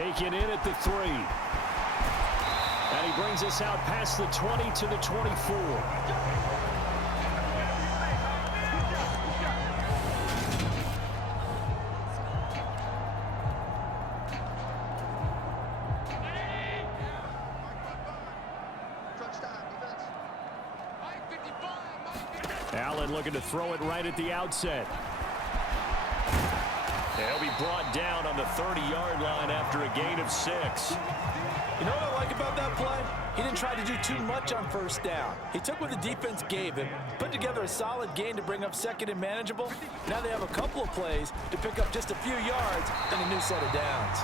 taken in at the 3. And he brings us out past the 20 to the 24. Allen looking to throw it right at the outset. He'll be brought down on the 30-yard line after a gain of 6. You know what I like about that play? He didn't try to do too much on first down. He took what the defense gave him, put together a solid gain to bring up second and manageable. Now they have a couple of plays to pick up just a few yards and a new set of downs.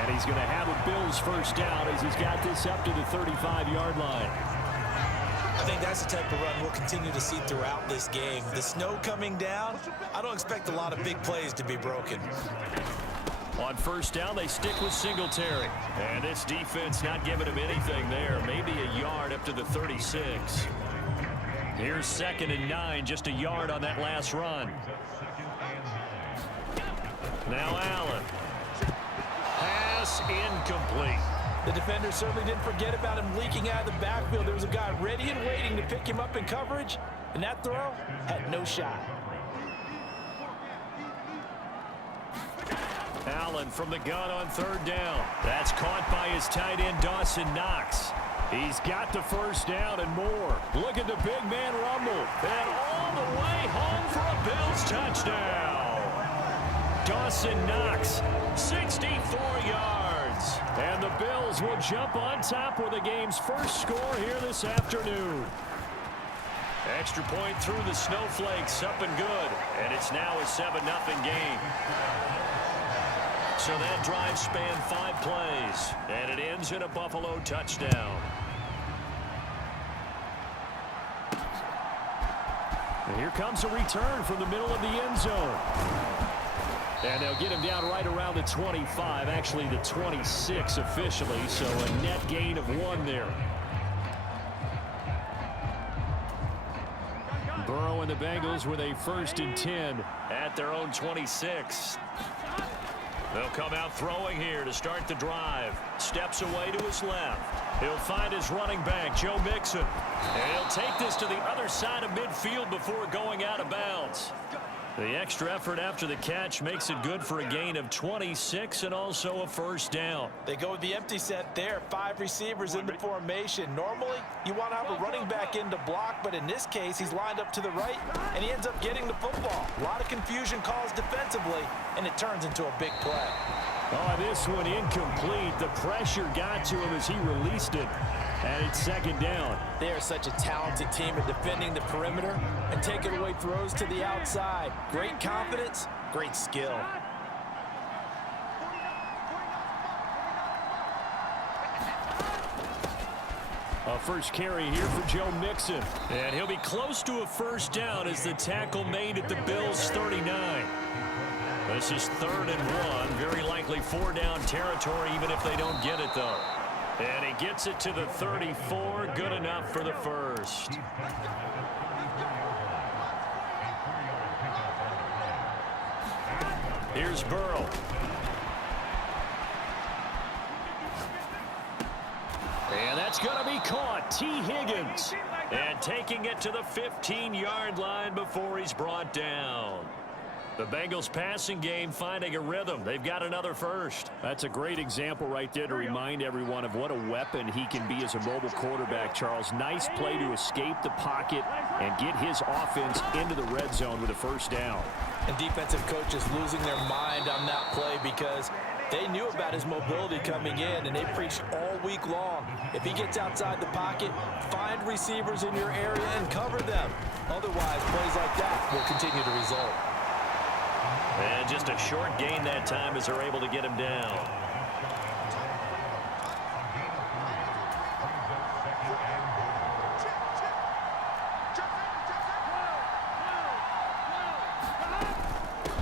And he's going to have a Bills first down as he's got this up to the 35-yard line. I think that's the type of run we'll continue to see throughout this game. The snow coming down, I don't expect a lot of big plays to be broken. On first down, they stick with Singletary. And this defense not giving him anything there. Maybe a yard up to the 36. Here's 2nd and 9, just a yard on that last run. Now Allen. Pass incomplete. The defender certainly didn't forget about him leaking out of the backfield. There was a guy ready and waiting to pick him up in coverage, and that throw had no shot. Allen from the gun on 3rd down. That's caught by his tight end, Dawson Knox. He's got the first down and more. Look at the big man rumble. And all the way home for a Bills touchdown. Dawson Knox, 64 yards. And the Bills will jump on top with the game's first score here this afternoon. Extra point through the snowflakes, up and good. And it's now a 7-0 game. So that drive spanned 5 plays. And it ends in a Buffalo touchdown. And here comes a return from the middle of the end zone. And they'll get him down right around the 25, actually the 26 officially, so a net gain of 1 there. Burrow and the Bengals with a 1st and 10 at their own 26. They'll come out throwing here to start the drive. Steps away to his left. He'll find his running back, Joe Mixon. And he'll take this to the other side of midfield before going out of bounds. The extra effort after the catch makes it good for a gain of 26 and also a first down. They go with the empty set there. 5 receivers in the formation. Normally, you want to have a running back in to block, but in this case, he's lined up to the right, and he ends up getting the football. A lot of confusion caused defensively, and it turns into a big play. Oh, this one incomplete. The pressure got to him as he released it. And it's 2nd down. They are such a talented team at defending the perimeter and taking away throws to the outside. Great confidence, great skill. A first carry here for Joe Mixon. And he'll be close to a first down as the tackle made at the Bills' 39. This is 3rd and 1. Very likely 4-down territory even if they don't get it, though. And he gets it to the 34. Good enough for the first. Here's Burrow. And that's going to be caught. T. Higgins. And taking it to the 15-yard line before he's brought down. The Bengals passing game finding a rhythm. They've got another first. That's a great example right there to remind everyone of what a weapon he can be as a mobile quarterback, Charles. Nice play to escape the pocket and get his offense into the red zone with a first down. And defensive coaches losing their mind on that play because they knew about his mobility coming in, and they preached all week long. If he gets outside the pocket, find receivers in your area and cover them. Otherwise, plays like that will continue to result. And just a short gain that time as they're able to get him down.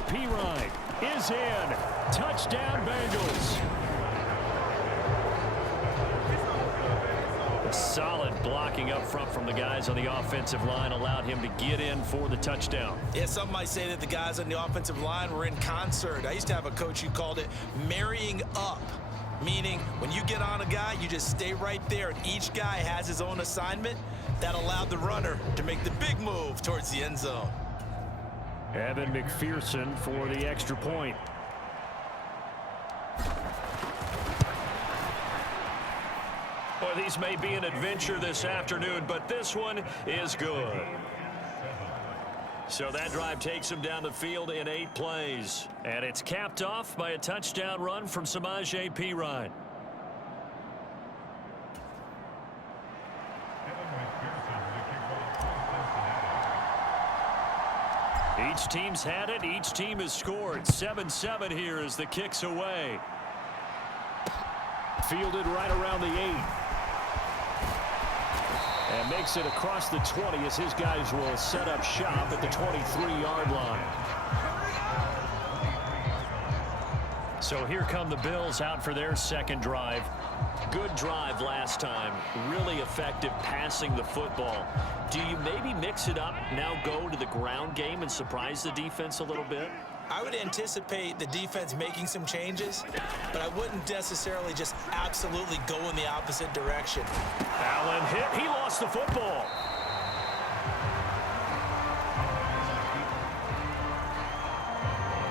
Pirine is in. Touchdown, Bengals. Solid blocking up front from the guys on the offensive line allowed him to get in for the touchdown. Yeah, some might say that the guys on the offensive line were in concert. I used to have a coach who called it marrying up, meaning when you get on a guy, you just stay right there, and each guy has his own assignment. That allowed the runner to make the big move towards the end zone. Evan McPherson for the extra point. Well, these may be an adventure this afternoon, but this one is good. So that drive takes him down the field in 8 plays. And it's capped off by a touchdown run from Samaje Perine. Each team's had it. Each team has scored. 7-7 here as the kick's away. Fielded right around the 8. And makes it across the 20 as his guys will set up shop at the 23-yard line. So here come the Bills out for their second drive. Good drive last time. Really effective passing the football. Do you maybe mix it up, now go to the ground game and surprise the defense a little bit? I would anticipate the defense making some changes, but I wouldn't necessarily just absolutely go in the opposite direction. Allen hit. He lost the football.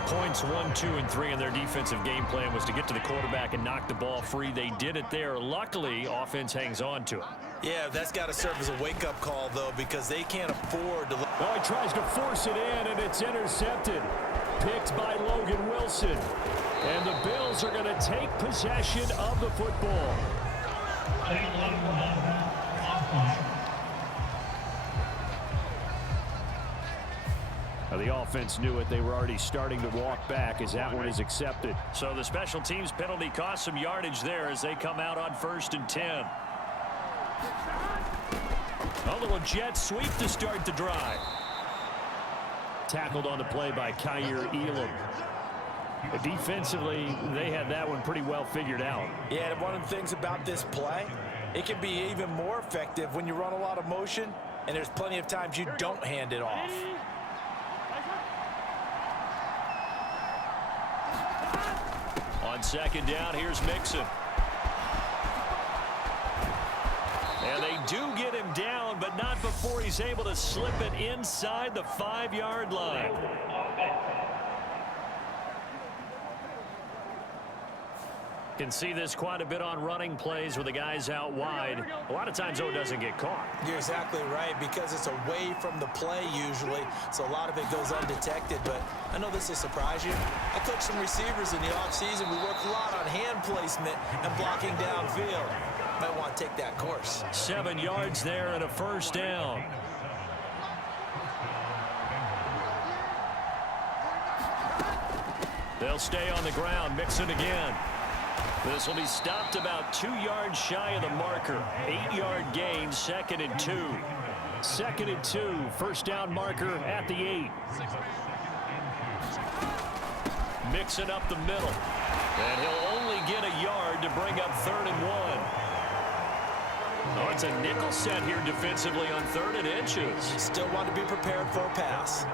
Points 1, 2, and 3 in their defensive game plan was to get to the quarterback and knock the ball free. They did it there. Luckily, offense hangs on to it. Yeah, that's got to serve as a wake-up call, though, because they can't afford to... Oh, he tries to force it in, and it's intercepted. Picked by Logan Wilson. And the Bills are going to take possession of the football. The offense knew it. They were already starting to walk back as that one is accepted. So the special teams penalty cost some yardage there as they come out on 1st and 10. A little jet sweep to start the drive. Tackled on the play by Kyer Elam. Defensively, they had that one pretty well figured out. Yeah, and one of the things about this play, it can be even more effective when you run a lot of motion, and there's plenty of times you don't hand it off. On 2nd down, here's Mixon. And they do get him down, but not before he's able to slip it inside the 5-yard line. Can see this quite a bit on running plays with the guys out wide. A lot of times, though, it doesn't get caught. You're exactly right, because it's away from the play usually, so a lot of it goes undetected. But I know this will surprise you. I coached some receivers in the offseason. We work a lot on hand placement and blocking downfield. Might want to take that course. 7 yards there and a 1st down. They'll stay on the ground. Mixon again. This will be stopped about 2 yards shy of the marker. 8-yard gain, 2nd and 2. 2nd and 2, 1st down marker at the 8. Mixing up the middle. And he'll only get a yard to bring up 3rd and 1. Oh, it's a nickel set here defensively on 3rd and inches. Still want to be prepared for a pass.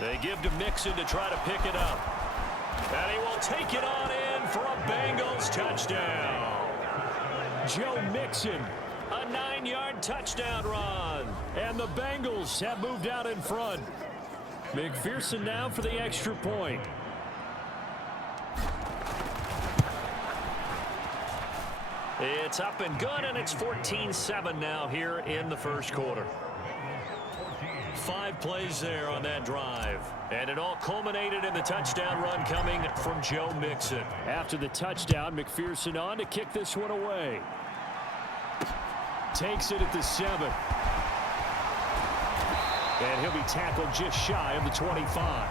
They give to Mixon to try to pick it up. And he will take it on in for a Bengals touchdown. Joe Mixon, a 9-yard touchdown run. And the Bengals have moved out in front. McPherson now for the extra point. It's up and good, and it's 14-7 now here in the 1st quarter. 5 plays there on that drive. And it all culminated in the touchdown run coming from Joe Mixon. After the touchdown, McPherson on to kick this one away. Takes it at the 7. And he'll be tackled just shy of the 25.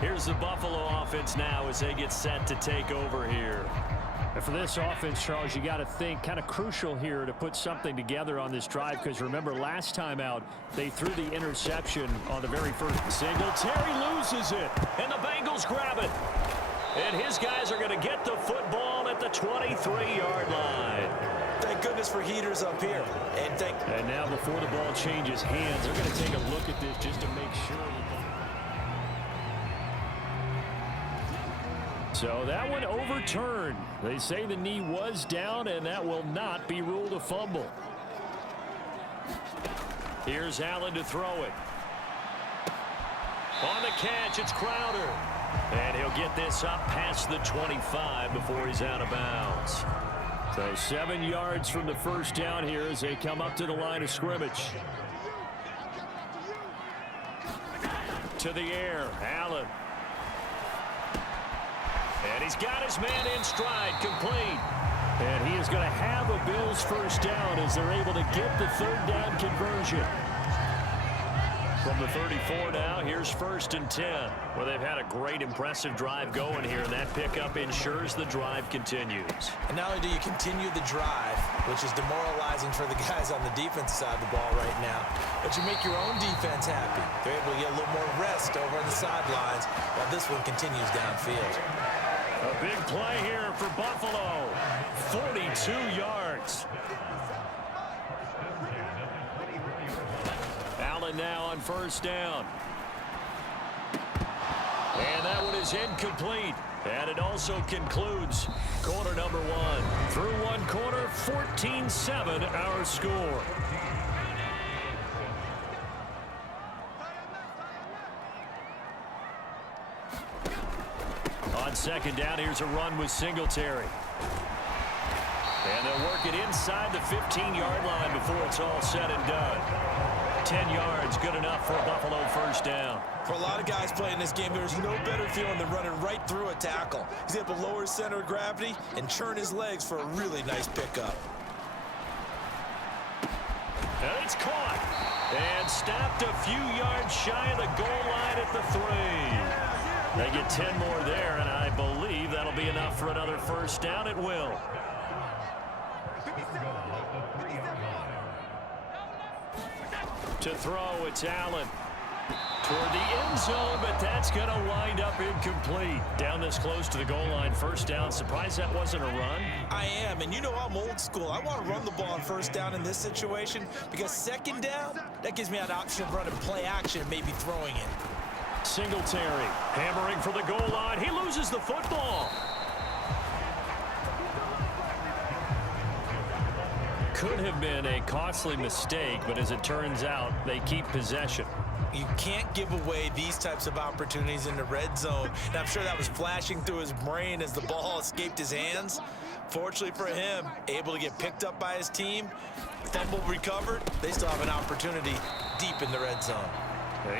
Here's the Buffalo offense now as they get set to take over here. And for this offense, Charles, you got to think kind of crucial here to put something together on this drive, because remember last time out they threw the interception on the very first. Singletary loses it, and the Bengals grab it. And his guys are going to get the football at the 23-yard line. Thank goodness for heaters up here. And now before the ball changes hands, they're going to take a look at this just to make sure. So that one overturned. They say the knee was down, and that will not be ruled a fumble. Here's Allen to throw it. On the catch, it's Crowder. And he'll get this up past the 25 before he's out of bounds. So 7 yards from the first down here as they come up to the line of scrimmage. To the air, Allen. And he's got his man in stride, complete. And he is going to have a Bills first down as they're able to get the third down conversion. From the 34 now, here's 1st and 10. Well, they've had a great, impressive drive going here, and that pickup ensures the drive continues. And not only do you continue the drive, which is demoralizing for the guys on the defensive side of the ball right now, but you make your own defense happy. They're able to get a little more rest over on the sidelines while this one continues downfield. A big play here for Buffalo. 42 yards. Allen now on first down. And that one is incomplete. And it also concludes quarter number 1. Through one quarter, 14-7 our score. On second down, here's a run with Singletary. And they'll work it inside the 15-yard line before it's all said and done. 10 yards, good enough for a Buffalo first down. For a lot of guys playing this game, there's no better feeling than running right through a tackle. He's able to lower his center of gravity and churn his legs for a really nice pickup. And it's caught. And stopped a few yards shy of the goal line at the 3. They get 10 more there, and I believe that'll be enough for another first down. It will. To throw, it's Allen. Toward the end zone, but that's going to wind up incomplete. Down this close to the goal line, first down. Surprised that wasn't a run? I am, and you know I'm old school. I want to run the ball on first down in this situation because second down, that gives me an option of running play action and maybe throwing it. Singletary hammering for the goal line. He loses the football. Could have been a costly mistake, but as it turns out, they keep possession. You can't give away these types of opportunities in the red zone. And I'm sure that was flashing through his brain as the ball escaped his hands. Fortunately for him, able to get picked up by his team, fumble recovered. They still have an opportunity deep in the red zone.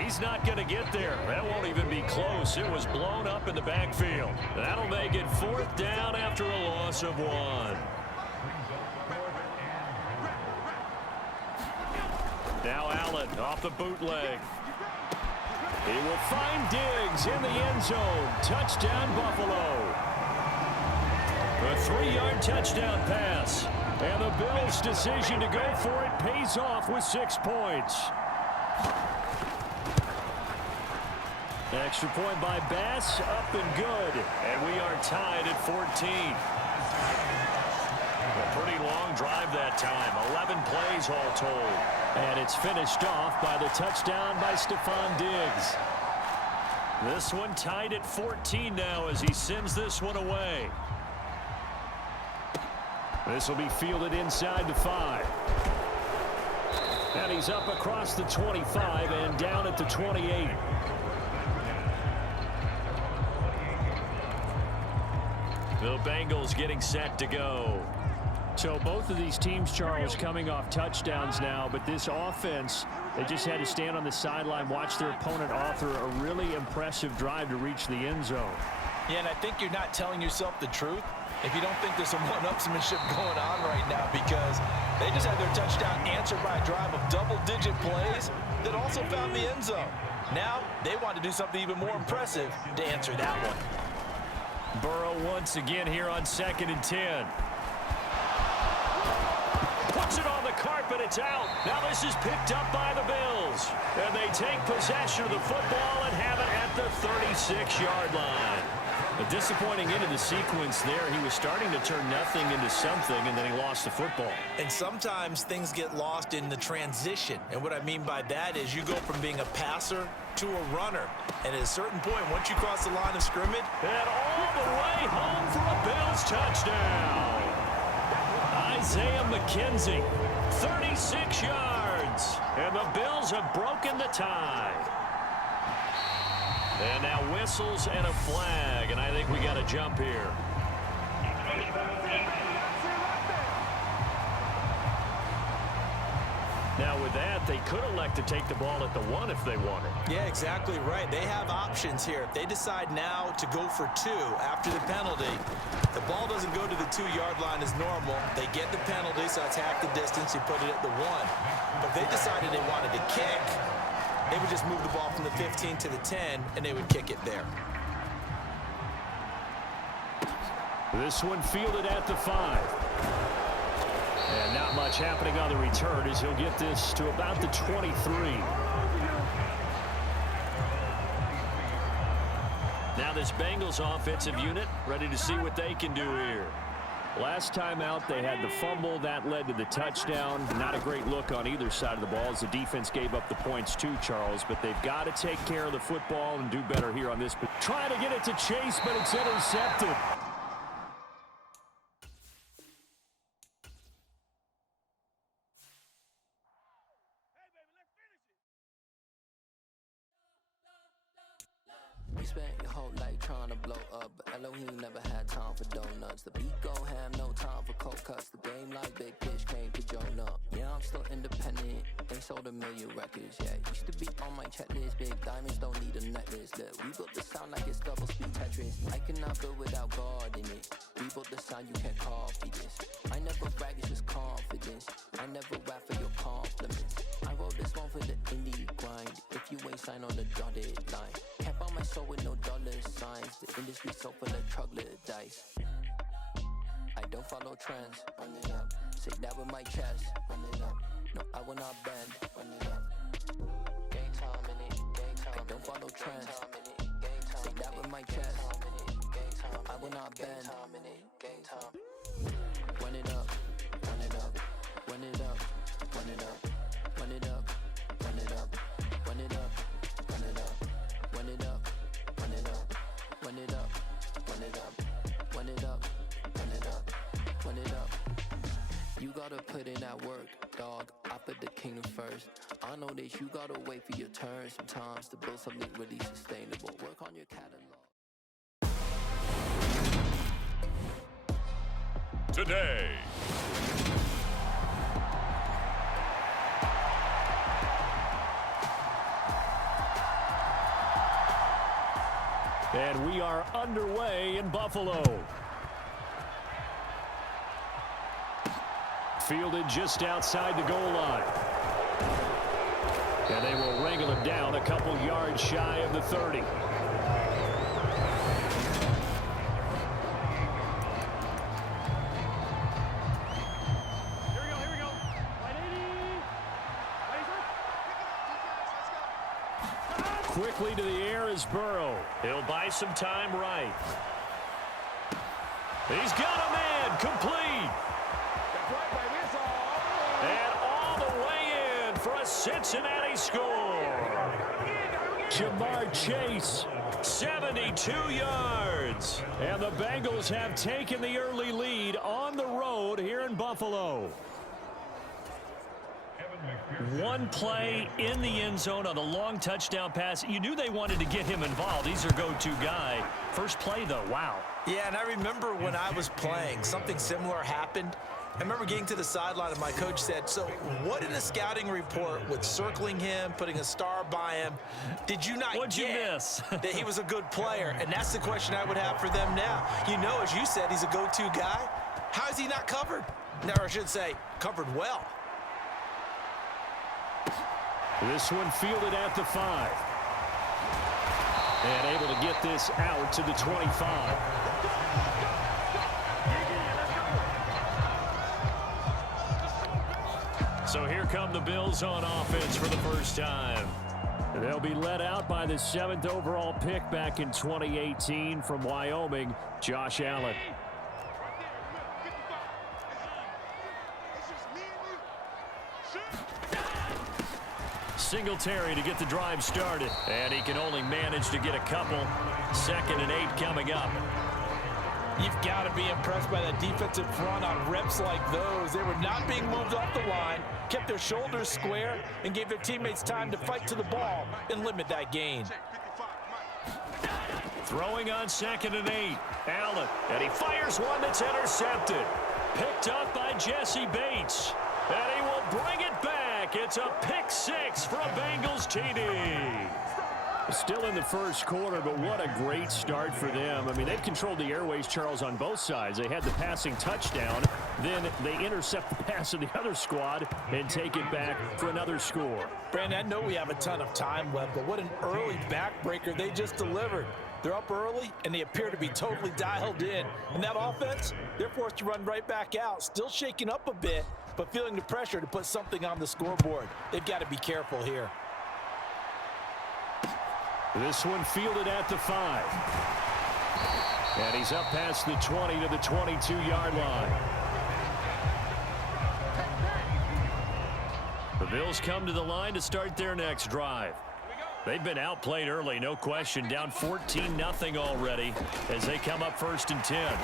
He's not going to get there. That won't even be close. It was blown up in the backfield. That'll make it fourth down after a loss of 1. Now Allen off the bootleg. He will find Diggs in the end zone. Touchdown, Buffalo. A 3-yard touchdown pass. And the Bills' decision to go for it pays off with 6 points. Extra point by Bass, up and good. And we are tied at 14. A pretty long drive that time. 11 plays all told. And it's finished off by the touchdown by Stephon Diggs. This one tied at 14 now as he sends this one away. This will be fielded inside the 5. And he's up across the 25 and down at the 28. The Bengals getting set to go. So both of these teams, Charles, coming off touchdowns now, but this offense, they just had to stand on the sideline, watch their opponent author a really impressive drive to reach the end zone. Yeah, and I think you're not telling yourself the truth if you don't think there's some one-upsmanship going on right now, because they just had their touchdown answered by a drive of double-digit plays that also found the end zone. Now they want to do something even more impressive to answer that one. Burrow once again here on 2nd and 10. Puts it on the carpet. It's out. Now this is picked up by the Bills. And they take possession of the football and have it at the 36-yard line. A disappointing end of the sequence there. He was starting to turn nothing into something, and then he lost the football. And sometimes things get lost in the transition. And what I mean by that is you go from being a passer to a runner. And at a certain point, once you cross the line of scrimmage, and all the way home for a Bills touchdown. Isaiah McKenzie, 36 yards. And the Bills have broken the tie. And now whistles and a flag, and I think we got a jump here. Now with that, they could elect to take the ball at the 1 if they wanted. Yeah, exactly right. They have options here. If they decide now to go for 2 after the penalty, the ball doesn't go to the 2-yard line as normal. They get the penalty, so it's half the distance. You put it at the 1. But if they decided they wanted to kick, they would just move the ball from the 15 to the 10, and they would kick it there. This one fielded at the 5. And not much happening on the return as he'll get this to about the 23. Now this Bengals offensive unit ready to see what they can do here. Last time out, they had the fumble. That led to the touchdown. Not a great look on either side of the ball as the defense gave up the points too, Charles. But they've got to take care of the football and do better here on this. But trying to get it to Chase, but it's intercepted. You spent your whole life trying to blow up, but Elohim never had time for donuts. The beat go ham, no time for cold cuts. The game like Big Pitch came to Jonah. Yeah, I'm still independent, ain't sold a million records yet. Used to be on my checklist, big diamonds don't need a necklace. Look, we built the sound like it's double speed Tetris. I cannot build without God in it. We built the sound, you can't copy this. I never brag, it's just confidence. I never rap for your compliments. I wrote this one for the indie grind. If you ain't signed on the dotted line, can't buy my soul with no dollar signs. The industry so full of troglodytes. I don't follow trends. Run it up. Say that with my chest. Run it up. No, I will not bend. Run it up. Game time in it. Game time. I don't follow trends. Say that with my chest. No, I will not bend. Game time. Run it up. Run it up. Run it up. Run it up. Run it up. Run it up. Run it up. Run it up. Run it up. Run it up. Run it up. Run it up. Run it up. Run it up. Run it up. You gotta put in that work, dog. I put the kingdom first. I know that you gotta wait for your turn sometimes to build something really sustainable. Work on your catalog. Today. And we are underway in Buffalo. Fielded just outside the goal line. And they will wrangle him down a couple yards shy of the 30. Here we go. 180. Quickly to the air is Burrow. He'll buy some time right. He's got a man complete. And all the way in for a Cincinnati score. Jamar Chase, 72 yards. And the Bengals have taken the early lead on the road here in Buffalo. One play in the end zone on a long touchdown pass. You knew they wanted to get him involved. He's their go-to guy. First play, though, wow. Yeah, and I remember when I was playing, something similar happened. I remember getting to the sideline and my coach said, so what in a scouting report with circling him, putting a star by him, did you not What'd you get miss? that he was a good player? And that's the question I would have for them now. You know, as you said, he's a go-to guy. How is he not covered? Or I should say, covered well. This one fielded at the 5. And able to get this out to the 25. So here come the Bills on offense for the first time. They'll be led out by the 7th overall pick back in 2018 from Wyoming, Josh Allen. Singletary to get the drive started. And he can only manage to get a couple. 2nd and 8 coming up. You've got to be impressed by that defensive front on reps like those. They were not being moved off the line, kept their shoulders square, and gave their teammates time to fight to the ball and limit that gain. Throwing on 2nd and 8. Allen, and he fires one that's intercepted. Picked up by Jesse Bates. And he will bring it back. It's a pick 6 for a Bengals TD. Still in the first quarter, but what a great start for them. I mean, they've controlled the airways, Charles, on both sides. They had the passing touchdown. Then they intercept the pass of the other squad and take it back for another score. Brandon, I know we have a ton of time left, but what an early backbreaker they just delivered. They're up early, and they appear to be totally dialed in. And that offense, they're forced to run right back out, still shaking up a bit, but feeling the pressure to put something on the scoreboard. They've got to be careful here. This one fielded at the 5. And he's up past the 20 to the 22-yard line. The Bills come to the line to start their next drive. They've been outplayed early, no question. Down 14-0 already as they come up 1st and 10.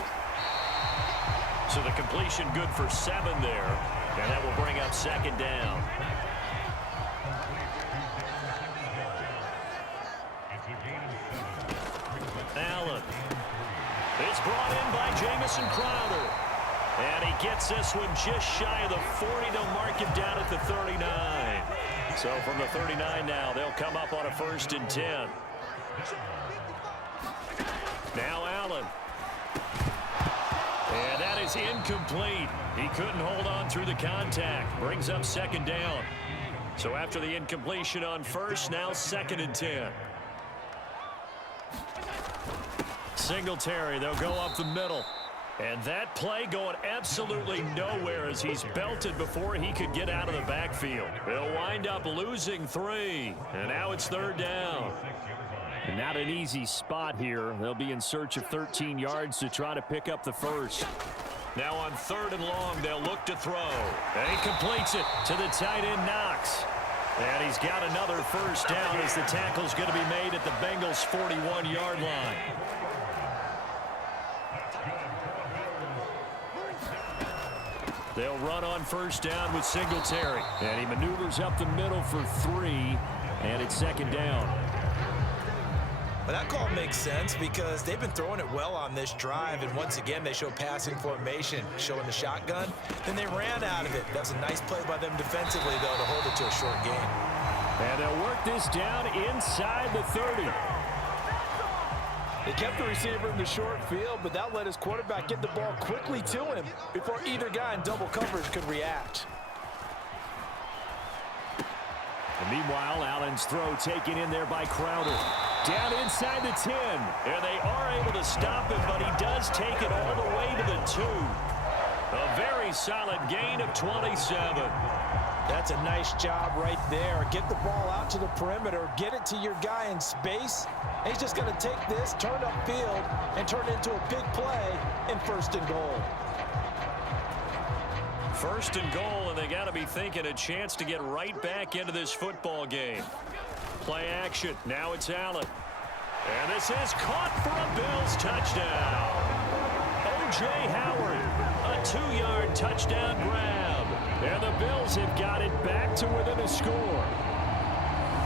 So the completion good for 7 there. And that will bring up 2nd down. Allen. It's brought in by Jamison Crowder. And he gets this one just shy of the 40. They'll mark him down at the 39. So from the 39 now, they'll come up on a 1st and 10. Now Allen. And that is incomplete. He couldn't hold on through the contact. Brings up 2nd down. So after the incompletion on 1st, now 2nd and 10. Singletary, they'll go up the middle. And that play going absolutely nowhere as he's belted before he could get out of the backfield. They'll wind up losing 3. And now it's 3rd down. And not an easy spot here. They'll be in search of 13 yards to try to pick up the 1st. Now on 3rd and long, they'll look to throw. And he completes it to the tight end, Knox. And he's got another 1st down as the tackle's going to be made at the Bengals' 41-yard line. They'll run on 1st down with Singletary. And he maneuvers up the middle for 3. And it's 2nd down. But that call makes sense because they've been throwing it well on this drive. And once again, they show passing formation, showing the shotgun. Then they ran out of it. That's a nice play by them defensively, though, to hold it to a short gain. And they'll work this down inside the 30. They kept the receiver in the short field, but that let his quarterback get the ball quickly to him before either guy in double coverage could react. And meanwhile, Allen's throw taken in there by Crowder. Down inside the 10. And they are able to stop him, but he does take it all the way to the 2. A very solid gain of 27. That's a nice job right there. Get the ball out to the perimeter. Get it to your guy in space. And he's just going to take this, turn upfield, and turn it into a big play in 1st and goal. 1st and goal, and they got to be thinking a chance to get right back into this football game. Play action. Now it's Allen. And this is caught for a Bills touchdown. O.J. Howard, a 2-yard touchdown grab. And the Bills have got it back to within a score.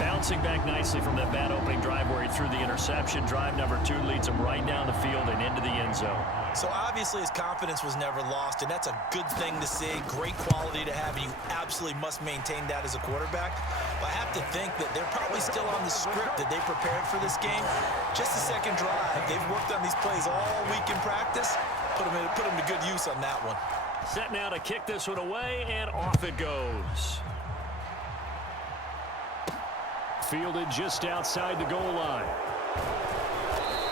Bouncing back nicely from that bad opening drive where he threw the interception. Drive number 2 leads him right down the field and into the end zone. So obviously his confidence was never lost, and that's a good thing to see. Great quality to have, and you absolutely must maintain that as a quarterback. But I have to think that they're probably still on the script that they prepared for this game. Just the 2nd drive. They've worked on these plays all week in practice. Put them to good use on that one. Set now to kick this one away, and off it goes. Fielded just outside the goal line.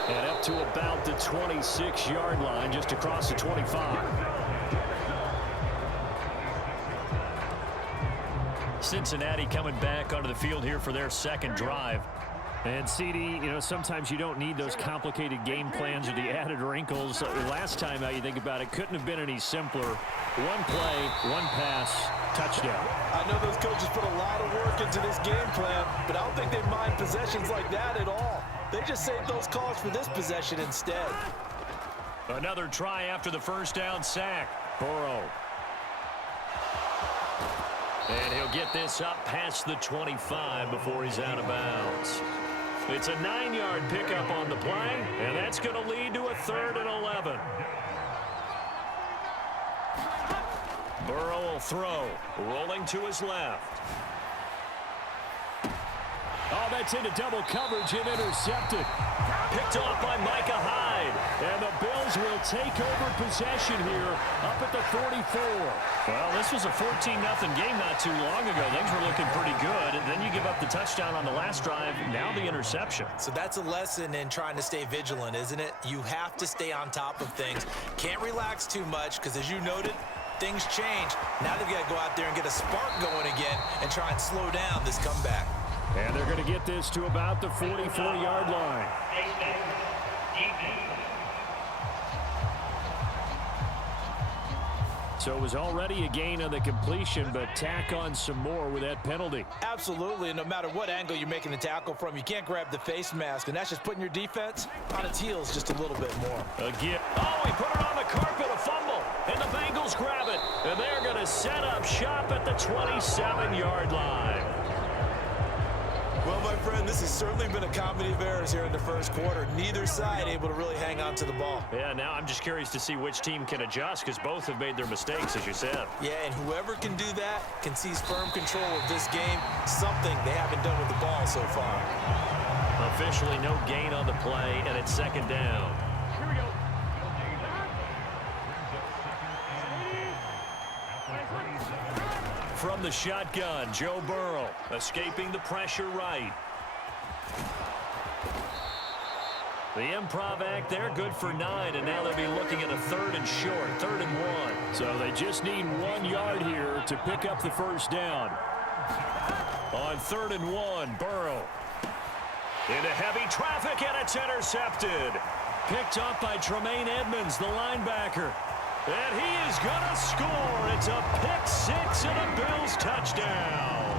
And up to about the 26-yard line, just across the 25. Cincinnati coming back onto the field here for their second drive. And CD, you know, sometimes you don't need those complicated game plans or the added wrinkles. Last time out, you think about it, couldn't have been any simpler. One play, one pass, touchdown. I know those coaches put a lot of work into this game plan, but I don't think they mind possessions like that at all. They just saved those calls for this possession instead. Another try after the first down sack. Burrow. And he'll get this up past the 25 before he's out of bounds. It's a 9-yard pickup on the play, and that's going to lead to a 3rd and 11. Burrow will throw, rolling to his left. Oh, that's into double coverage and intercepted. Picked off by Micah Hyde. And the Bills will take over possession here up at the 44. Well, this was a 14-0 game not too long ago. Things were looking pretty good. And then you give up the touchdown on the last drive. Now the interception. So that's a lesson in trying to stay vigilant, isn't it? You have to stay on top of things. Can't relax too much because, as you noted, things change. Now they've got to go out there and get a spark going again and try and slow down this comeback. And they're going to get this to about the 44-yard line. So it was already a gain on the completion, but tack on some more with that penalty. Absolutely, and no matter what angle you're making the tackle from, you can't grab the face mask, and that's just putting your defense on its heels just a little bit more. Again. Oh, he put it on the carpet, a fumble, and the Bengals grab it. And they're going to set up shop at the 27-yard line. Well, my friend, this has certainly been a comedy of errors here in the first quarter. Neither side able to really hang on to the ball. Yeah, now I'm just curious to see which team can adjust because both have made their mistakes, as you said. Yeah, and whoever can do that can seize firm control of this game, something they haven't done with the ball so far. Officially no gain on the play, and it's second down. Here we go. From the shotgun, Joe Burrow escaping the pressure right. The improv act there, good for 9, and now they'll be looking at a 3rd and short, 3rd and 1. So they just need 1 yard here to pick up the first down. On 3rd and 1, Burrow. Into heavy traffic, and it's intercepted. Picked up by Tremaine Edmonds, the linebacker. And he is going to score. It's a pick-6 and a Bills touchdown.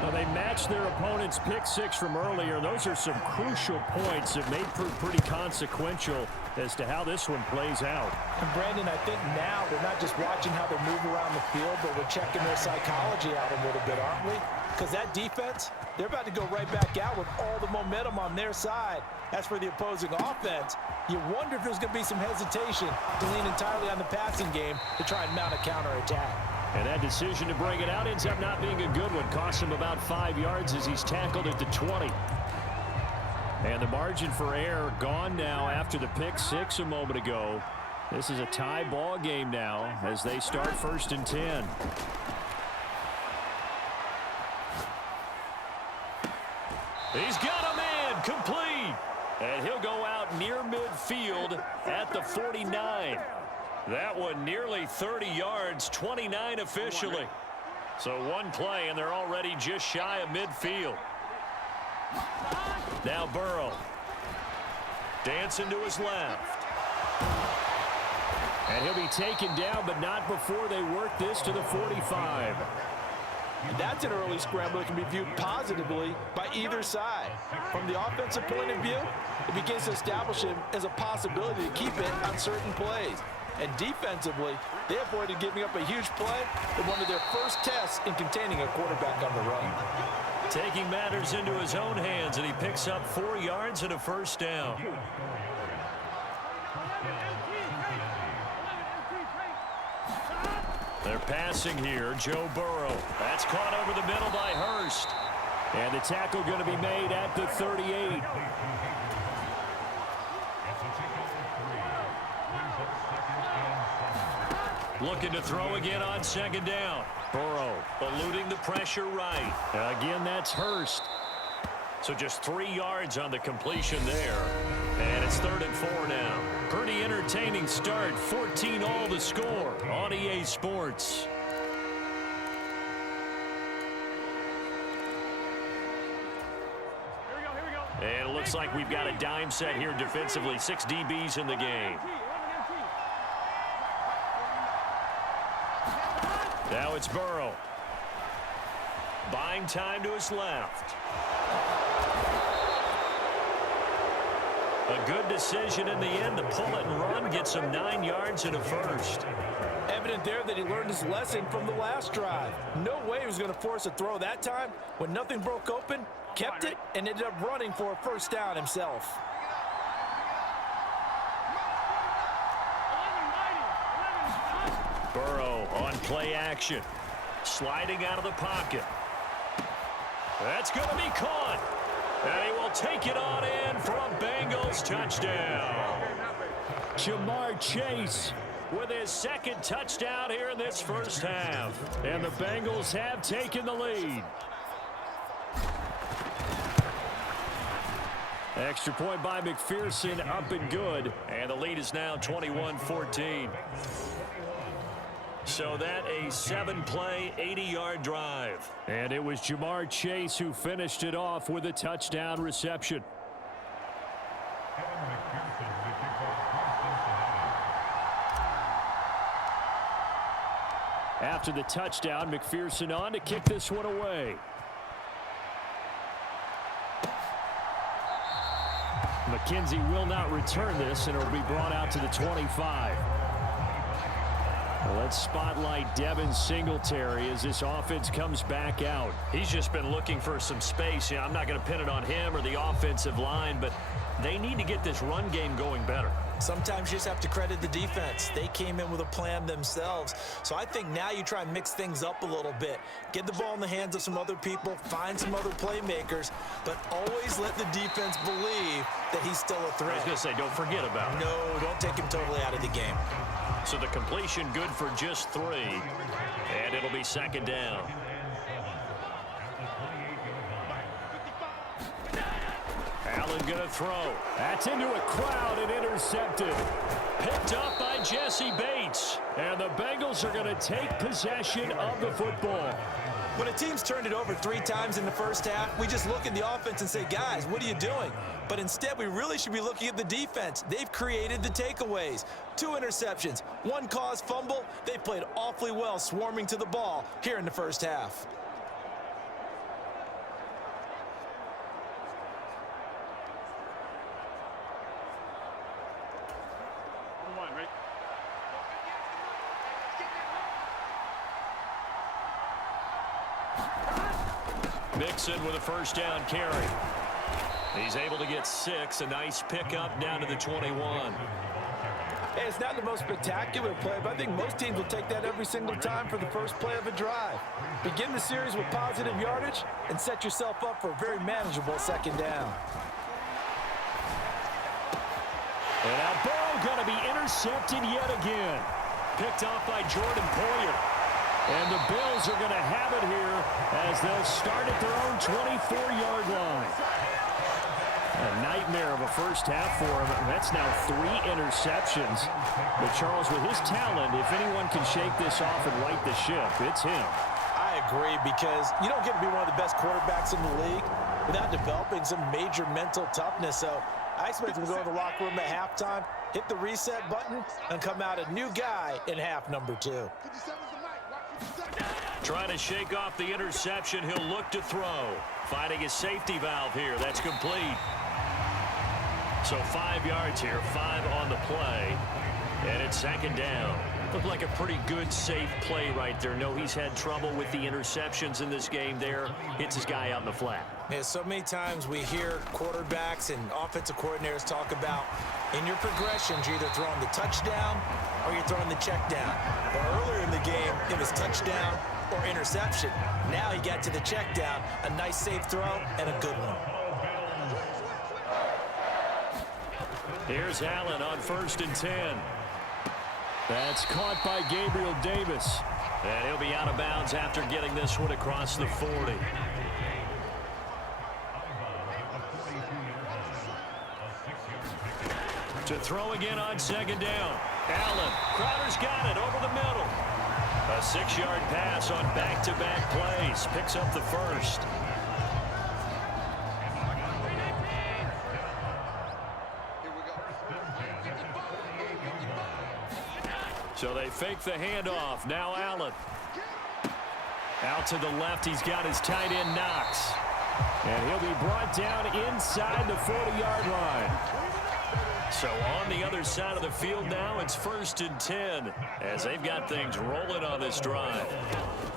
Well, they matched their opponent's pick-6 from earlier. Those are some crucial points that may prove pretty consequential as to how this one plays out. And Brandon, I think now we're not just watching how they move around the field, but we're checking their psychology out a little bit, aren't we? Because that defense, they're about to go right back out with all the momentum on their side. As for the opposing offense, you wonder if there's going to be some hesitation to lean entirely on the passing game to try and mount a counterattack. And that decision to bring it out ends up not being a good one. Costs him about 5 yards as he's tackled at the 20. And the margin for error gone now after the pick-6 a moment ago. This is a tie ball game now as they start 1st and 10. He's got a man complete. And he'll go out near midfield at the 49. That one nearly 30 yards, 29 officially. So one play, and they're already just shy of midfield. Now Burrow. Dancing to his left. And he'll be taken down, but not before they work this to the 45. That's an early scramble that can be viewed positively by either side. From the offensive point of view, it begins to establish him as a possibility to keep it on certain plays. And defensively, they avoided giving up a huge play in one of their first tests in containing a quarterback on the run. Taking matters into his own hands, and he picks up 4 yards and a first down. They're passing here. Joe Burrow. That's caught over the middle by Hurst. And the tackle going to be made at the 38. Looking to throw again on 2nd down. Burrow eluding the pressure right. Again, that's Hurst. So just 3 yards on the completion there. And it's 3rd and 4 now. Pretty entertaining start. 14-all the score on EA Sports. And it looks like we've got a dime set here defensively. 6 DBs in the game. Now it's Burrow. Buying time to his left. A good decision in the end to pull it and run. Gets him 9 yards and a first. Evident there that he learned his lesson from the last drive. No way he was going to force a throw that time. When nothing broke open, kept it, and ended up running for a first down himself. Burrow on play action. Sliding out of the pocket. That's going to be caught. And he will take it on in for a Bengals touchdown. Jamar Chase with his 2nd touchdown here in this first half. And the Bengals have taken the lead. Extra point by McPherson, up and good. And the lead is now 21-14. So that a 7-play, 80-yard drive. And it was Jamar Chase who finished it off with a touchdown reception. After the touchdown, McPherson on to kick this one away. McKenzie will not return this, and it will be brought out to the 25. Let's spotlight Devin Singletary as this offense comes back out. He's just been looking for some space. I'm not going to pin it on him or the offensive line, but they need to get this run game going better. Sometimes you just have to credit the defense. They came in with a plan themselves. So I think now you try and mix things up a little bit. Get the ball in the hands of some other people, find some other playmakers, but always let the defense believe that he's still a threat. I was going to say, don't forget about him. No, don't take him totally out of the game. So the completion good for just 3, and it'll be 2nd down. Allen going to throw. That's into a crowd and intercepted. Picked up by Jesse Bates. And the Bengals are going to take possession of the football. When a team's turned it over 3 times in the first half, we just look at the offense and say, guys, what are you doing? But instead, we really should be looking at the defense. They've created the takeaways. 2 interceptions, 1 caused fumble. They played awfully well swarming to the ball here in the first half. Mixon with a first down carry. He's able to get 6. A nice pickup down to the 21. Hey, it's not the most spectacular play, but I think most teams will take that every single time for the first play of a drive. Begin the series with positive yardage and set yourself up for a very manageable 2nd down. And that ball going to be intercepted yet again. Picked off by Jordan Poyer. And the Bills are going to have it here as they'll start at their own 24-yard line. A nightmare of a first half for him. That's now 3 interceptions. But Charles, with his talent, if anyone can shake this off and right the ship, it's him. I agree, because you don't get to be one of the best quarterbacks in the league without developing some major mental toughness. So I expect him to go to the locker room at halftime, hit the reset button, and come out a new guy in half number 2. Trying to shake off the interception. He'll look to throw. Finding his safety valve here. That's complete. So 5 yards here, 5 on the play. And it's 2nd down. Looked like a pretty good, safe play right there. No, he's had trouble with the interceptions in this game there. Hits his guy out in the flat. Yeah, so many times we hear quarterbacks and offensive coordinators talk about in your progressions, you're either throwing the touchdown or you're throwing the check down. But earlier in the game, it was touchdown or interception. Now he got to the check down, a nice safe throw and a good one. Here's Allen on 1st and 10. That's caught by Gabriel Davis. And he'll be out of bounds after getting this one across the 40. To throw again on second down. Allen. Crowder's got it over the middle. A 6-yard pass on back-to-back plays. Picks up the first. So they fake the handoff. Now Allen. Out to the left. He's got his tight end Knox. And he'll be brought down inside the 40-yard line. So on the other side of the field now, it's 1st and 10 as they've got things rolling on this drive.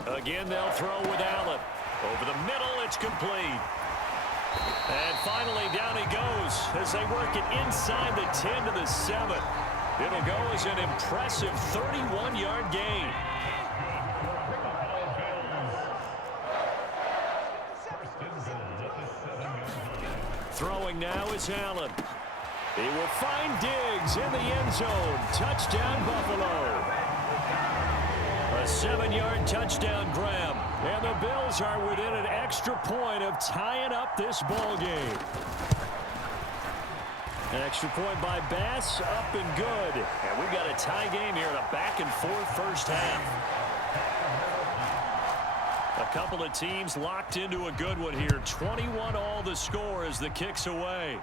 Again, they'll throw with Allen. Over the middle, it's complete. And finally, down he goes as they work it inside the 10 to the 7. It'll go as an impressive 31-yard gain. Throwing now is Allen. He will find Diggs in the end zone. Touchdown, Buffalo. A 7-yard touchdown grab. And the Bills are within an extra point of tying up this ball game. An extra point by Bass, up and good. And we've got a tie game here in a back-and-forth first half. A couple of teams locked into a good one here. 21 all the score as the kick's away.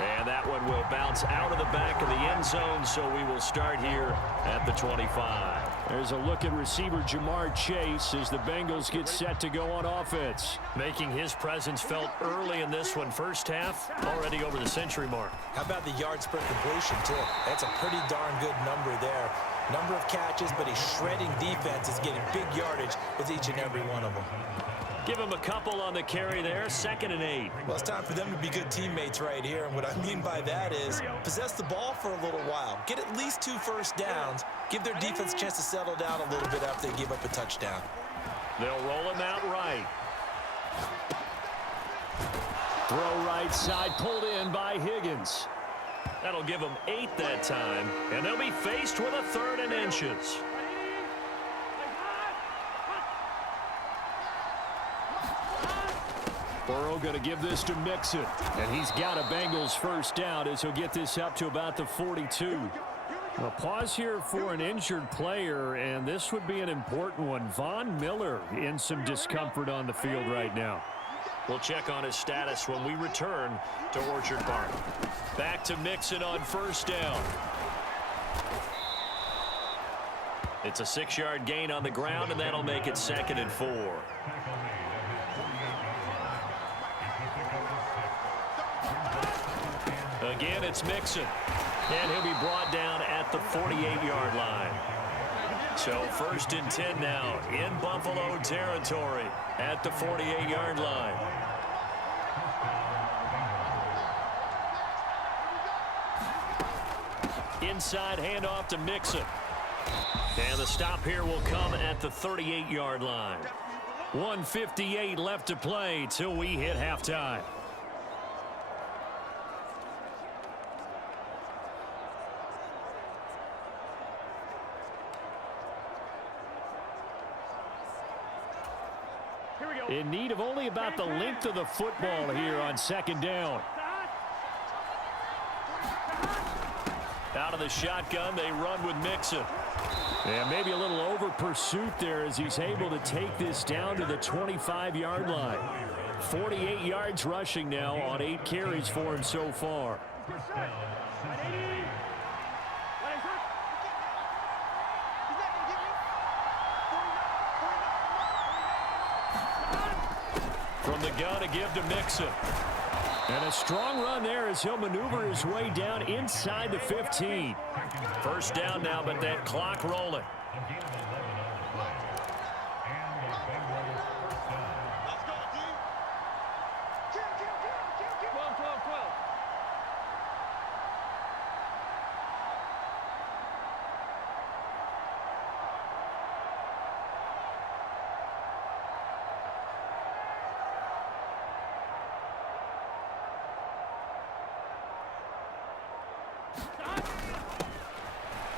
And that one will bounce out of the back of the end zone, so we will start here at the 25. There's a look at receiver Jamar Chase as the Bengals get set to go on offense. Making his presence felt early in this one. First half, already over the century mark. How about the yards per completion, too? That's a pretty darn good number there. Number of catches, but he's shredding defenses, getting big yardage with each and every one of them. Give him a couple on the carry there. 2nd and 8. Well, it's time for them to be good teammates right here. And what I mean by that is possess the ball for a little while. Get at least 2 first downs. Give their defense a chance to settle down a little bit after they give up a touchdown. They'll roll him out right. Throw right side, pulled in by Higgins. That'll give them 8 that time. And they'll be faced with a 3rd and inches. Burrow going to give this to Mixon. And he's got a Bengals first down as he'll get this up to about the 42. A pause here for an injured player, and this would be an important one. Von Miller in some discomfort on the field right now. We'll check on his status when we return to Orchard Park. Back to Mixon on first down. It's a 6-yard gain on the ground, and that'll make it 2nd and 4. Again, it's Mixon. And he'll be brought down at the 48-yard line. So 1st and 10 now in Buffalo territory at the 48-yard line. Inside handoff to Mixon. And the stop here will come at the 38-yard line. 1:58 left to play till we hit halftime. In need of only about the length of the football here on 2nd down. Out of the shotgun, they run with Mixon. And maybe a little over pursuit there as he's able to take this down to the 25-yard line. 48 yards rushing now on 8 carries for him so far. From the gun to give to Mixon. And a strong run there as he'll maneuver his way down inside the 15. First down now, but that clock rolling.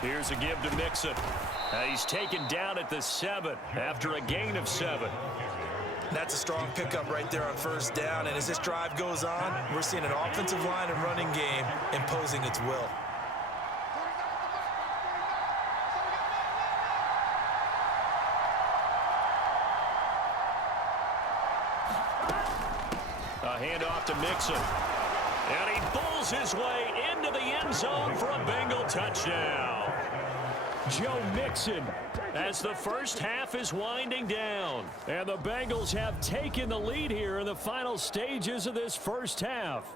Here's a give to Mixon. He's taken down at the 7 after a gain of 7. That's a strong pickup right there on first down. And as this drive goes on, we're seeing an offensive line and running game imposing its will. A handoff to Mixon. And he pulls his way into the end zone for a Bengal touchdown. Joe Mixon as the first half is winding down. And the Bengals have taken the lead here in the final stages of this first half.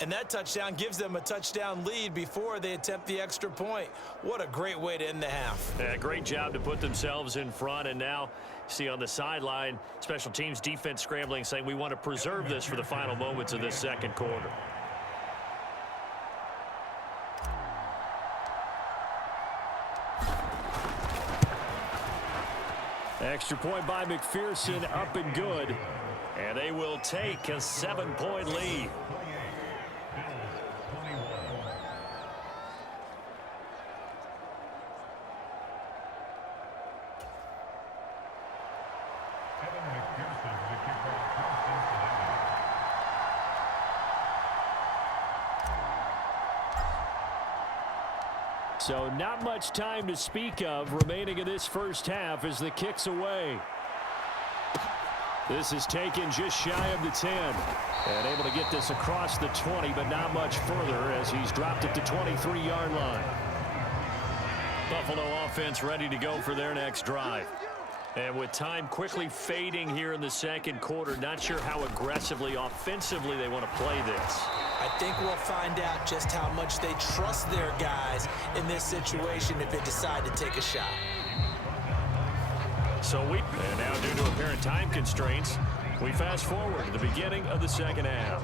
And that touchdown gives them a touchdown lead before they attempt the extra point. What a great way to end the half. Yeah, great job to put themselves in front. And now, see on the sideline, special teams defense scrambling, saying we want to preserve this for the final moments of this second quarter. Extra point by McPherson, up and good. And they will take a 7-point lead. So not much time to speak of remaining in this first half as the kick's away. This is taken just shy of the 10. And able to get this across the 20, but not much further as he's dropped it to 23-yard line. Buffalo offense ready to go for their next drive. And with time quickly fading here in the second quarter, not sure how aggressively, offensively they want to play this. I think we'll find out just how much they trust their guys in this situation if they decide to take a shot. And now due to apparent time constraints, we fast forward to the beginning of the second half.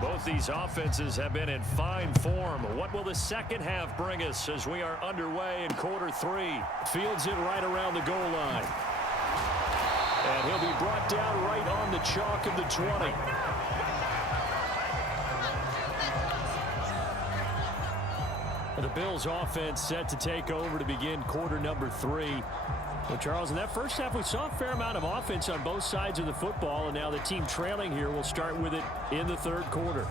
Both these offenses have been in fine form. What will the second half bring us as we are underway in quarter three? Fields it right around the goal line. And he'll be brought down right on the chalk of the 20. The Bills offense set to take over to begin quarter number 3. Well, Charles, in that first half, we saw a fair amount of offense on both sides of the football, and now the team trailing here will start with it in the third quarter.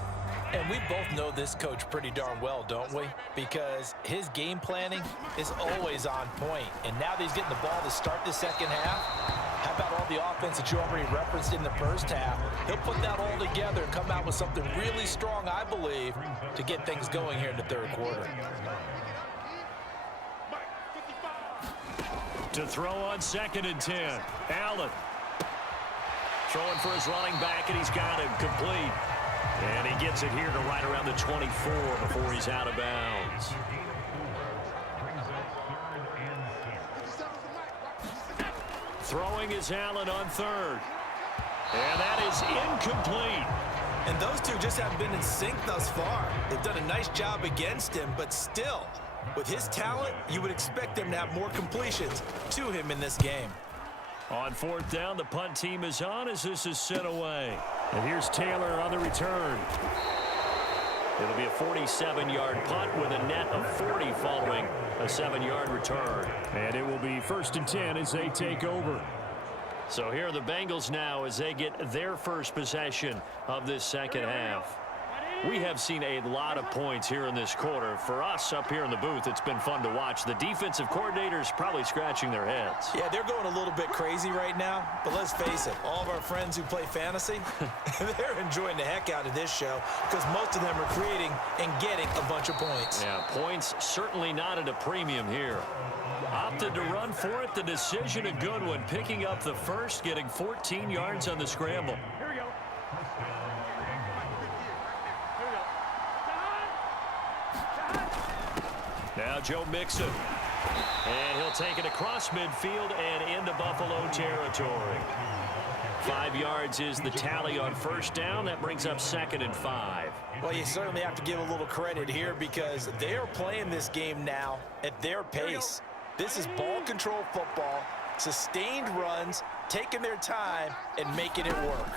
And we both know this coach pretty darn well, don't we? Because his game planning is always on point. And now that he's getting the ball to start the second half, how about all the offense that you already referenced in the first half? He'll put that all together and come out with something really strong, I believe, to get things going here in the third quarter. To throw on 2nd and 10. Allen throwing for his running back, and he's got him complete. And he gets it here to right around the 24 before he's out of bounds. Throwing is Allen on 3rd. And that is incomplete. And those two just haven't been in sync thus far. They've done a nice job against him, but still, with his talent, you would expect them to have more completions to him in this game. On 4th down, the punt team is on as this is sent away. And here's Taylor on the return. It'll be a 47-yard punt with a net of 40 following a 7-yard return. And it will be 1st and 10 as they take over. So here are the Bengals now as they get their first possession of this second half. We have seen a lot of points here in this quarter. For us up here in the booth, it's been fun to watch. The defensive coordinators probably scratching their heads. Yeah, they're going a little bit crazy right now. But let's face it, all of our friends who play fantasy, they're enjoying the heck out of this show because most of them are creating and getting a bunch of points. Yeah, points certainly not at a premium here. Opted to run for it. The decision a good one. Picking up the first, getting 14 yards on the scramble. Now Joe Mixon. And he'll take it across midfield and into Buffalo territory. 5 yards is the tally on 1st down. That brings up 2nd and 5. Well, you certainly have to give a little credit here because they are playing this game now at their pace. This is ball control football, sustained runs, taking their time and making it work.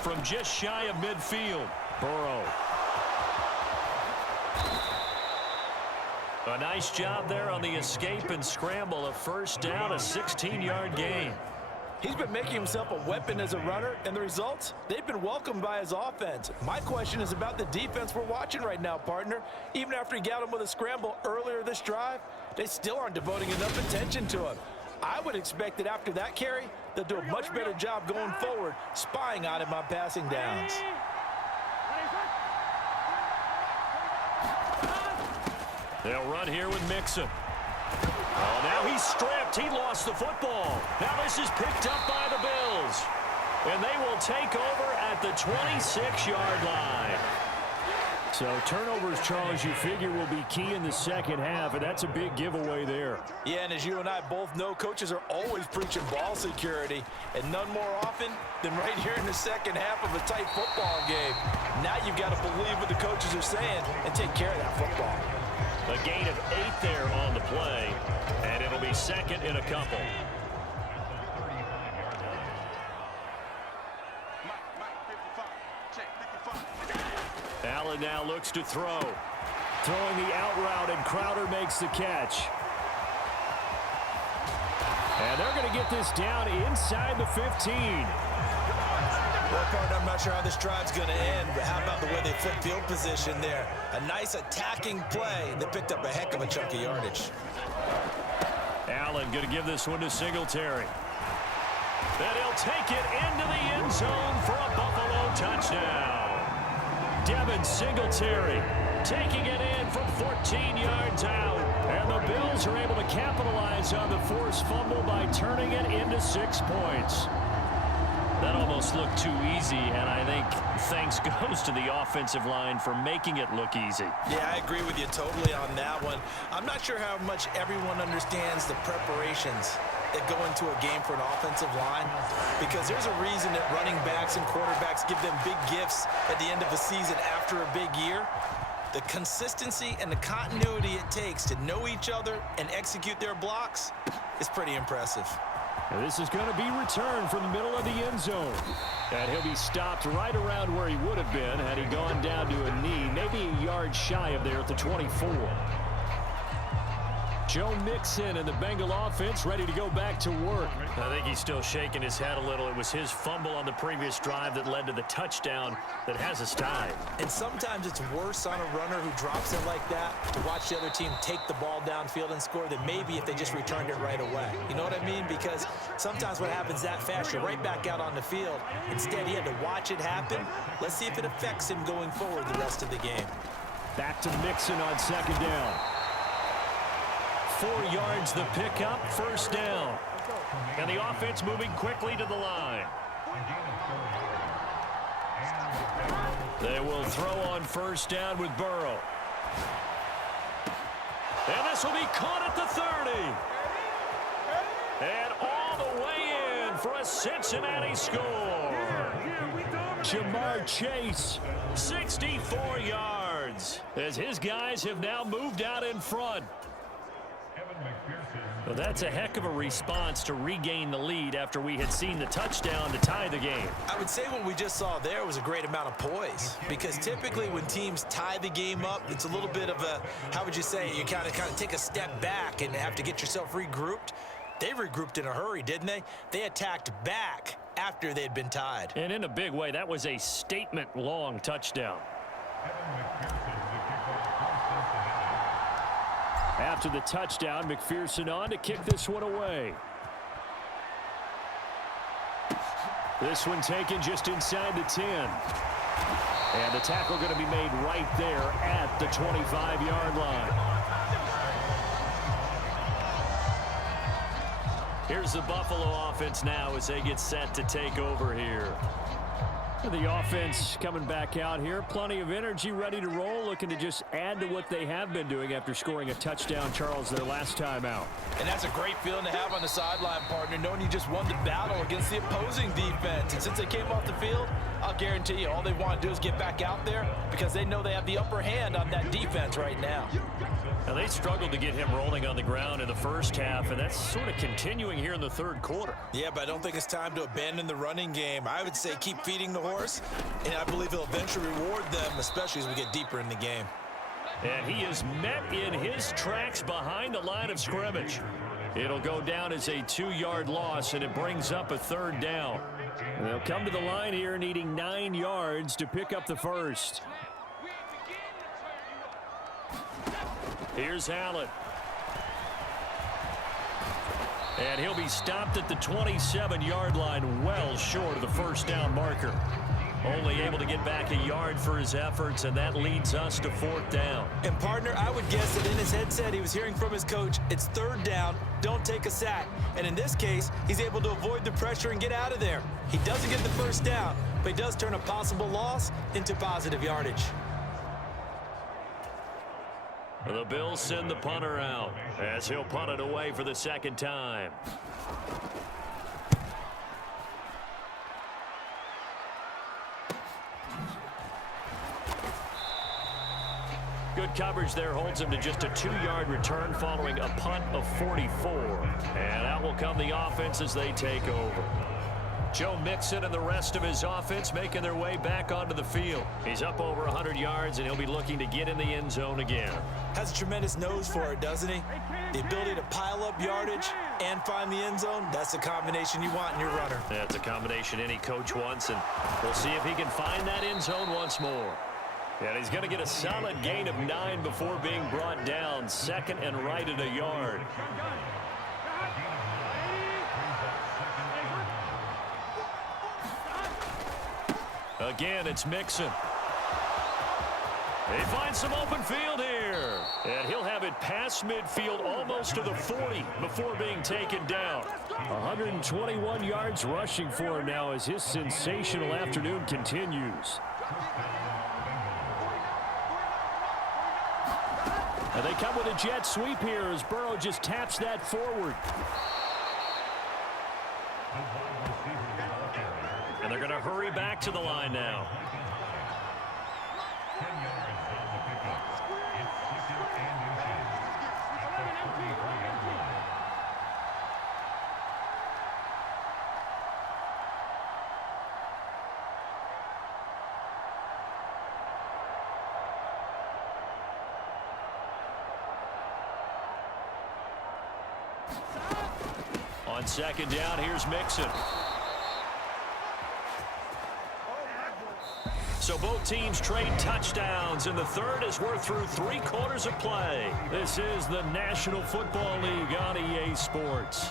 From just shy of midfield, Burrow. A nice job there on the escape and scramble. A first down, a 16-yard gain. He's been making himself a weapon as a runner, and the results, they've been welcomed by his offense. My question is about the defense we're watching right now, partner. Even after he got him with a scramble earlier this drive, they still aren't devoting enough attention to him. I would expect that after that carry, they'll do a much better job going forward, spying on him on passing downs. They'll run here with Mixon. Oh, now he's stripped. He lost the football. Now this is picked up by the Bills. And they will take over at the 26-yard line. So turnovers, Charles, you figure will be key in the second half, and that's a big giveaway there. Yeah, and as you and I both know, coaches are always preaching ball security, and none more often than right here in the second half of a tight football game. Now you've got to believe what the coaches are saying and take care of that football. A gain of 8 there on the play, and it'll be second in a couple. Allen now looks to throw. Throwing the out route, and Crowder makes the catch. And they're going to get this down inside the 15. Well, partner, I'm not sure how this drive's going to end, but how about the way they flip field position there? A nice attacking play that picked up a heck of a chunk of yardage. Allen going to give this one to Singletary. Then he'll take it into the end zone for a Buffalo touchdown. Devin Singletary taking it in from 14 yards out. And the Bills are able to capitalize on the forced fumble by turning it into 6 points. That almost looked too easy, and I think thanks goes to the offensive line for making it look easy. Yeah, I agree with you totally on that one. I'm not sure how much everyone understands the preparations that go into a game for an offensive line, because there's a reason that running backs and quarterbacks give them big gifts at the end of a season after a big year. The consistency and the continuity it takes to know each other and execute their blocks is pretty impressive. And this is going to be returned from the middle of the end zone. And he'll be stopped right around where he would have been had he gone down to a knee, maybe a yard shy of there at the 24. Joe Mixon and the Bengal offense ready to go back to work. I think he's still shaking his head a little. It was his fumble on the previous drive that led to the touchdown that has us tied. And sometimes it's worse on a runner who drops it like that to watch the other team take the ball downfield and score than maybe if they just returned it right away. You know what I mean? Because sometimes what happens that fast, you're right back out on the field. Instead, he had to watch it happen. Let's see if it affects him going forward the rest of the game. Back to Mixon on second down. 4 yards the pickup, first down. And the offense moving quickly to the line. They will throw on first down with Burrow. And this will be caught at the 30. And all the way in for a Cincinnati score. Jamar Chase, 64 yards, as his guys have now moved out in front. Well, that's a heck of a response to regain the lead after we had seen the touchdown to tie the game. I would say what we just saw there was a great amount of poise, because typically when teams tie the game up, it's a little bit of a, how would you say, you kind of take a step back and have to get yourself regrouped. They regrouped in a hurry, didn't they? They attacked back after they'd been tied. And in a big way, that was a statement-long touchdown. After the touchdown, McPherson on to kick this one away. This one taken just inside the 10. And the tackle going to be made right there at the 25-yard line. Here's the Buffalo offense now as they get set to take over here. The offense coming back out here. Plenty of energy, ready to roll, looking to just add to what they have been doing after scoring a touchdown, Charles, their last time out. And that's a great feeling to have on the sideline, partner, knowing you just won the battle against the opposing defense. And since they came off the field, I'll guarantee you all they want to do is get back out there because they know they have the upper hand on that defense right now. Now, they struggled to get him rolling on the ground in the first half, and that's sort of continuing here in the third quarter. Yeah, but I don't think it's time to abandon the running game. I would say keep feeding the horse, and I believe he'll eventually reward them, especially as we get deeper in the game. And he is met in his tracks behind the line of scrimmage. It'll go down as a 2-yard loss, and it brings up a third down. They'll come to the line here needing 9 yards to pick up the first. Here's Allen. And he'll be stopped at the 27-yard line, well short of the first down marker. Only able to get back a yard for his efforts, and that leads us to fourth down. And, partner, I would guess that in his headset he was hearing from his coach, it's third down, don't take a sack. And in this case, he's able to avoid the pressure and get out of there. He doesn't get the first down, but he does turn a possible loss into positive yardage. The Bills send the punter out as he'll punt it away for the second time. Good coverage there holds him to just a 2-yard return following a punt of 44. And out will come the offense as they take over. Joe Mixon and the rest of his offense making their way back onto the field. He's up over 100 yards, and he'll be looking to get in the end zone again. Has a tremendous nose for it, doesn't he? The ability to pile up yardage and find the end zone, that's the combination you want in your runner. That's a combination any coach wants, and we'll see if he can find that end zone once more. And he's going to get a solid gain of 9 before being brought down. Second and right at a yard. Again, it's Mixon. They find some open field here. And he'll have it past midfield almost to the 40 before being taken down. 121 yards rushing for him now as his sensational afternoon continues. And they come with a jet sweep here as Burrow just taps that forward. And they're going to hurry back to the line now. On second down, here's Mixon. So both teams trade touchdowns, and the third as we're through 3 quarters of play. This is the National Football League on EA Sports.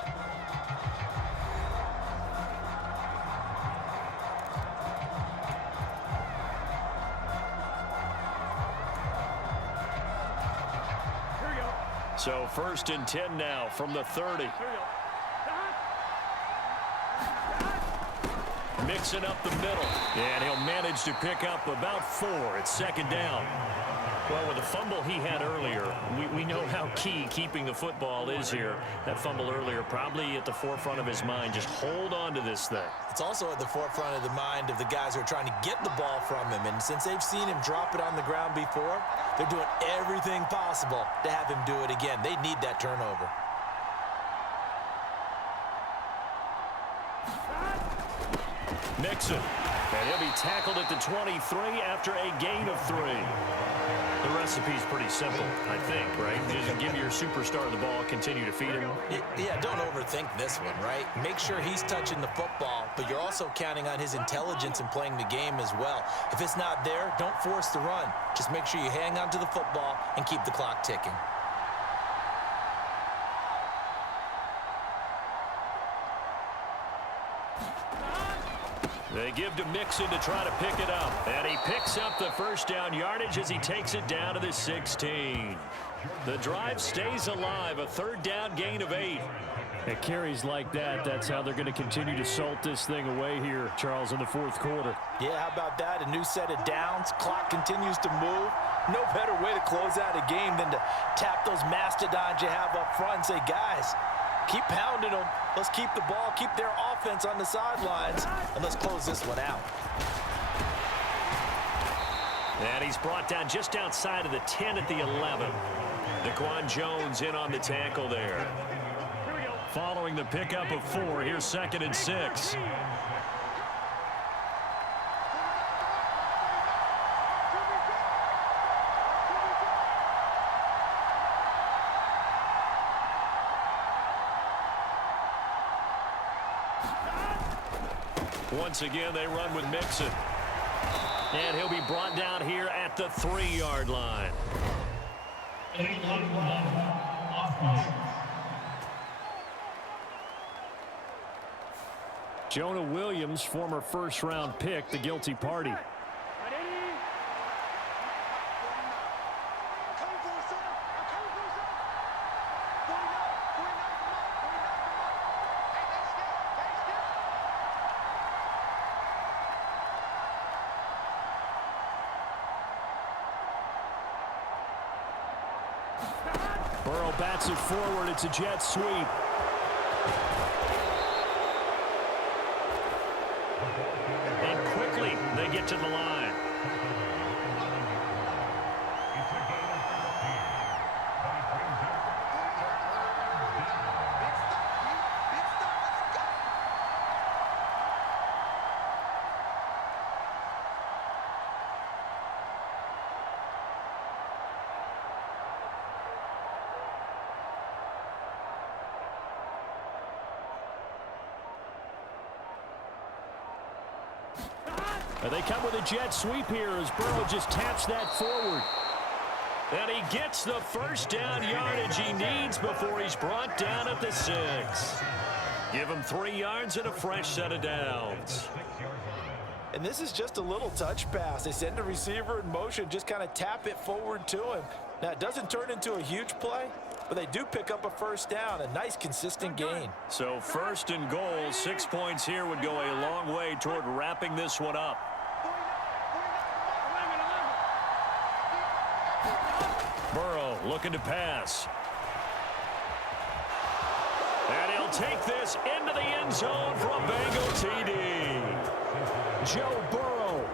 So first and 10 now from the 30. Mixing up the middle, and he'll manage to pick up about 4 at second down. Well, with the fumble he had earlier, we know how key keeping the football is here. That fumble earlier probably at the forefront of his mind. Just hold on to this thing. It's also at the forefront of the mind of the guys who are trying to get the ball from him. And since they've seen him drop it on the ground before, they're doing everything possible to have him do it again. They need that turnover. Mixon, and he'll be tackled at the 23 after a gain of 3. The recipe's pretty simple, I think, right? Just give your superstar the ball, continue to feed him. Yeah, don't overthink this one, right? Make sure he's touching the football, but you're also counting on his intelligence in playing the game as well. If it's not there, don't force the run. Just make sure you hang on to the football and keep the clock ticking. They give to Mixon to try to pick it up. And he picks up the first down yardage as he takes it down to the 16. The drive stays alive. A third down gain of 8. At carries like that, that's how they're going to continue to salt this thing away here, Charles, in the fourth quarter. Yeah, how about that? A new set of downs. Clock continues to move. No better way to close out a game than to tap those mastodons you have up front and say, guys, keep pounding them. Let's keep the ball, keep their offense on the sidelines, and let's close this one out. And he's brought down just outside of the 10 at the 11. Daquan Jones in on the tackle there. Following the pickup of 4, here's 2nd and 6. Once again, they run with Mixon. And he'll be brought down here at the 3-yard line. Jonah Williams, former first-round pick, the guilty party. Burrow bats it forward. It's a jet sweep. And quickly they get to the line. They come with a jet sweep here as Burrow just taps that forward. And he gets the first down yardage he needs before he's brought down at the 6. Give him 3 yards and a fresh set of downs. And this is just a little touch pass. They send the receiver in motion, just kind of tap it forward to him. Now, it doesn't turn into a huge play, but they do pick up a first down, a nice consistent gain. So 1st and goal, 6 points here would go a long way toward wrapping this one up. Burrow looking to pass. And he'll take this into the end zone from Bengal TD. Joe Burrow,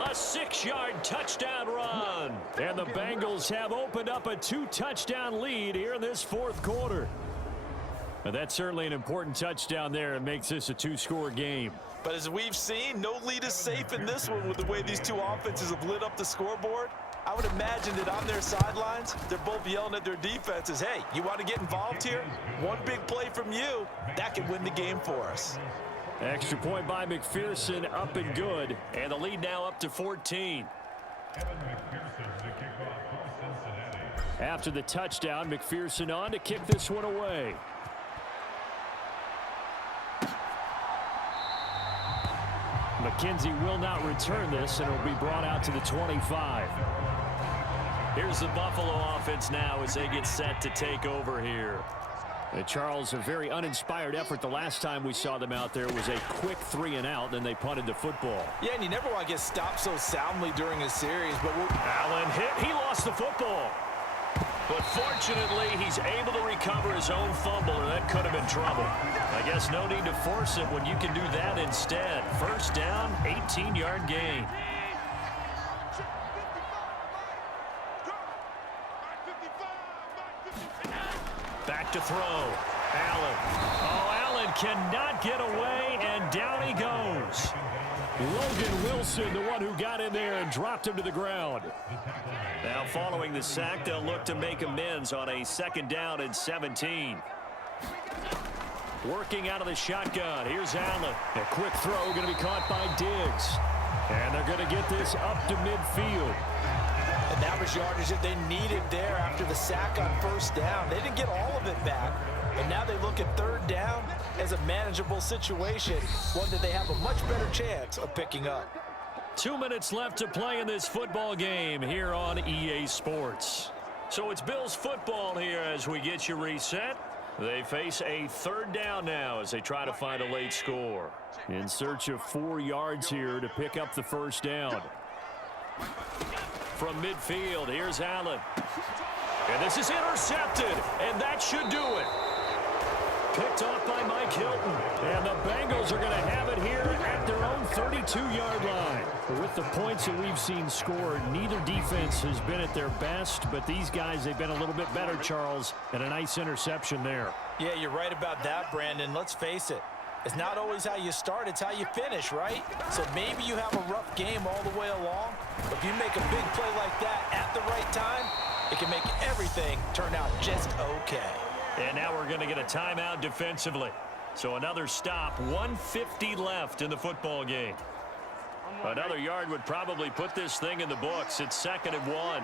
a 6-yard touchdown run. And the Bengals have opened up a 2-touchdown lead here in this 4th quarter. And that's certainly an important touchdown there. It makes this a 2-score game. But as we've seen, no lead is safe in this one with the way these two offenses have lit up the scoreboard. I would imagine that on their sidelines, they're both yelling at their defenses, hey, you want to get involved here? One big play from you, that could win the game for us. Extra point by McPherson, up and good. And the lead now up to 14. After the touchdown, McPherson on to kick this one away. McKenzie will not return this, and it will be brought out to the 25. Here's the Buffalo offense now as they get set to take over here. And Charles, a very uninspired effort the last time we saw them out there. It was a quick 3-and-out, then they punted the football. Yeah, and you never want to get stopped so soundly during a series. But Allen hit. He lost the football. But fortunately, he's able to recover his own fumble, or that could have been trouble. I guess no need to force it when you can do that instead. First down, 18-yard gain. Back to throw. Allen. Oh, Allen cannot get away, and down he goes. Logan Wilson, the one who got in there and dropped him to the ground. Now following the sack, they'll look to make amends on a 2nd down and 17. Working out of the shotgun. Here's Allen. A quick throw going to be caught by Diggs. And they're going to get this up to midfield. And that was yardage that they needed there after the sack on 1st down. They didn't get all of it back. And now they look at 3rd down as a manageable situation, one that they have a much better chance of picking up. 2 minutes left to play in this football game here on EA Sports. So it's Bills football here as we get you reset. They face a 3rd down now as they try to find a late score. In search of 4 yards here to pick up the 1st down. From midfield, here's Allen. And this is intercepted, and that should do it. picked off by Mike Hilton. And the Bengals are going to have it here at their own 32-yard line. With the points that we've seen scored, neither defense has been at their best, but these guys, they've been a little bit better, Charles, and a nice interception there. Yeah, you're right about that, Brandon. Let's face it. It's not always how you start, it's how you finish, right? So maybe you have a rough game all the way along, but if you make a big play like that at the right time, it can make everything turn out just okay. And now we're going to get a timeout defensively. So another stop, 1:50 left in the football game. Another yard would probably put this thing in the books. It's 2nd and 1.